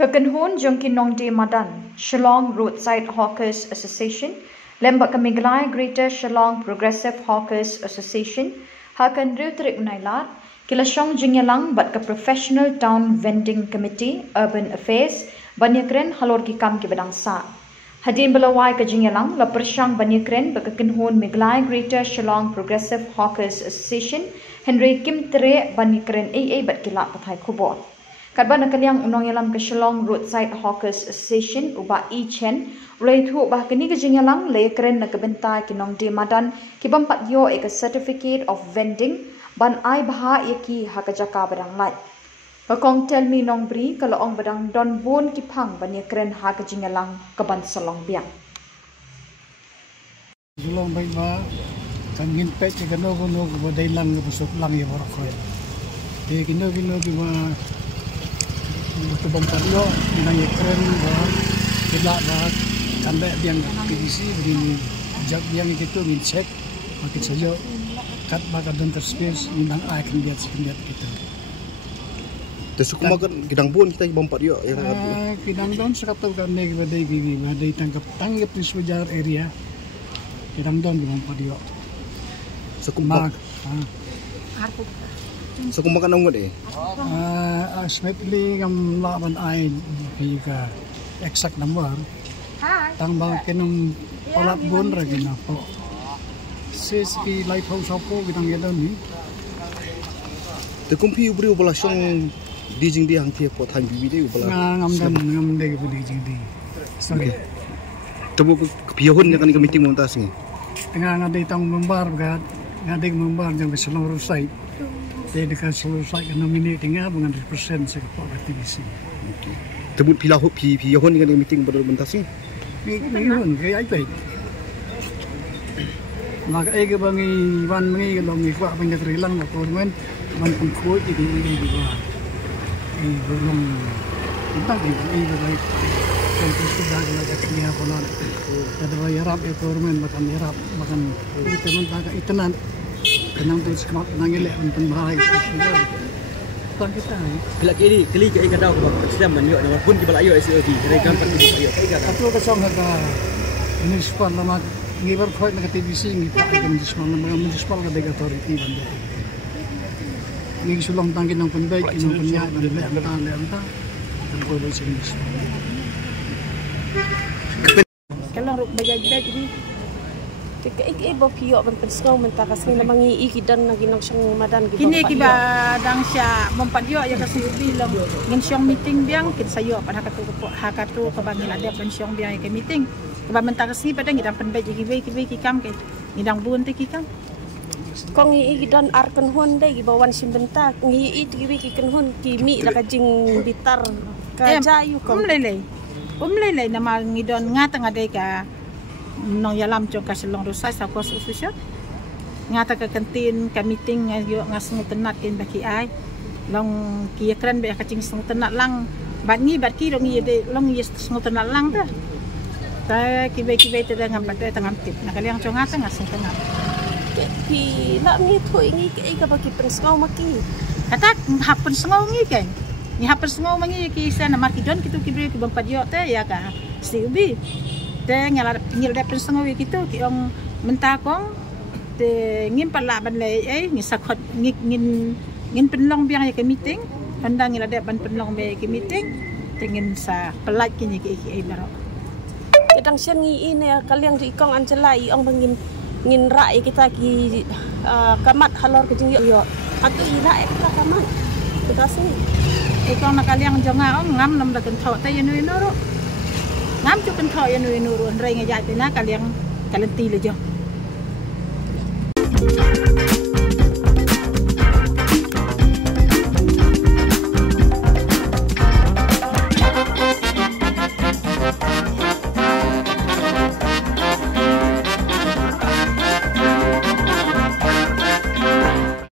Kakanhon Jongkin Nongde Madan, Shillong Roadside Hawkers Association, Lembak Kamiglai Greater Shillong Progressive Hawkers Association, Hakan Rutrik Unailat, Kilashong Jingyalang Bat Ka Professional Town Vending Committee, Urban Affairs, Banyakren Halor Kikam Kibadang Sa. Hadin Balawai Ka Jingyalang, La Persyang Banyakren Bakakanhon Miglai Greater Shillong Progressive Hawkers Association, Henry Kim Tere Banyakren AA Bat Kilat Pathai Kubor. Kadba nakaliang unong yalam ke Shillong Roadside Hawkers Association uba Chen ulai thu bah kini ke jingyalang le keren na kebentai kinong di madan kibampat yo ek certificate of vending ban ai baha yaki hakajaka badang lai. Kakong tell me nong bri kalau ong badang don bon kipang ban ye keren ha ke jingyalang keban selong biang. Shillong bai ba kangin pe ke no no badai lang busuk lang ye borok ko. Te kino ki ba Kebang Parlo, minang keren, tidak bah, kandai yang PVC begini, jak yang itu ngecek, makin saja, kat bakal donter space, minang air kendiat gitu. Terus kumakan kidang pun kita Kebang Parlo ya kan? Kidang don sekatau kan nih badai gini, badai tanggap di sebejar area, kidang don Kebang Parlo. Sekumak. So kung makan nunggu deh. Smetli ngam laban ay pika exact number. Tangbang kinong palat bon lagi na po. Sis ki lighthouse po kitang gedon ni. Te kumpi ubri ubala syong dijing di hang tiap po tang bibi deh ubala. Ngam deh po dijing di. Sorry. Temu kepiyahun yang kan meeting montas ni. Tengah ngadai tang membar gad, ngadai membar jang Shillong Roadside. Jadi dekat selesai kena minit tinggal dengan 100% sekepok aktivisi. Tebut piyahun dengan meeting pada mentas ni. Piyahun kayak apa? Maka ega bangi wan bangi kalau ngikwa banyak rilang atau men man pengkuat ini juga. Ini belum entah ini baik. Tentu sudah kalau jadi apa nak. Ada bayarap ekonomi makan yarap makan itu teman tak itenan. Kenang tu semak nangilek untuk bahaya sudah. Tuan kita. Kali ke ikan daw ko sedang manyo na pun kibal ayo SOD kay gampat ko ayo kay gata. Atlo ka song hata ini sport lama ngibar khoi na TVC ngi pa ay municipal na mga municipal ka dega authority banda. Ngi sulong tangkin ng punbay kinong punya banda anta. Ang ko ba sing Kalau ruk bajaj ni ik ibo piyo ban pensong mentakas ni namangi ikidan na ginang siyang madan gibang kini kiba dang siya mompadyo ya kasi bilang ngin siyang meeting biang kin sayo pan hakatu kabangil ada ban siyang biang ke meeting kiba mentakas ni padang ngidang penbay gibe kikam ke ngidang buon te kikam kong ikidan arkan hon dai gibawan simbenta ngi gibe kikan hon kimi la kajing bitar ka jayu kom umlele nama ngidon ngata ngadai ka nong yalam jong ka Shillong Roadside Hawkers Association ngata ka kantin ka meeting ngayo ngasung tenat kin baki ai long ki kran be ka cing sung tenat lang bat ngi bat ki long ye sung tenat lang ta ta ki be te ngam bat tangam tip nakaliang jong ngata ngasung tenat ki la ngi thoi ngi ka baki pensong maki kata hapun sengau ngi kan ni hapun sengau mangi ki sana markidon kitu ki bre ki bang padyo te ya ka siubi te ngil de pensong wi gitu ki ong mentakong te ngin pala ban le ngi sakot ngin penlong biang ke meeting pandang ngil de ban penlong be ke meeting te ngin sa pelat ki ki baro kadang sian ngi ini kaliang di ikong Angela ong bangin ngin rai kita ki kamat halor ke jing yo atu ira kita kamat kita sih ikong nakaliang jonga ong ngam nam da kan tho te yenu no ngam chu kan tho yenu ron rei nga ya te na kaliang kalenti le jo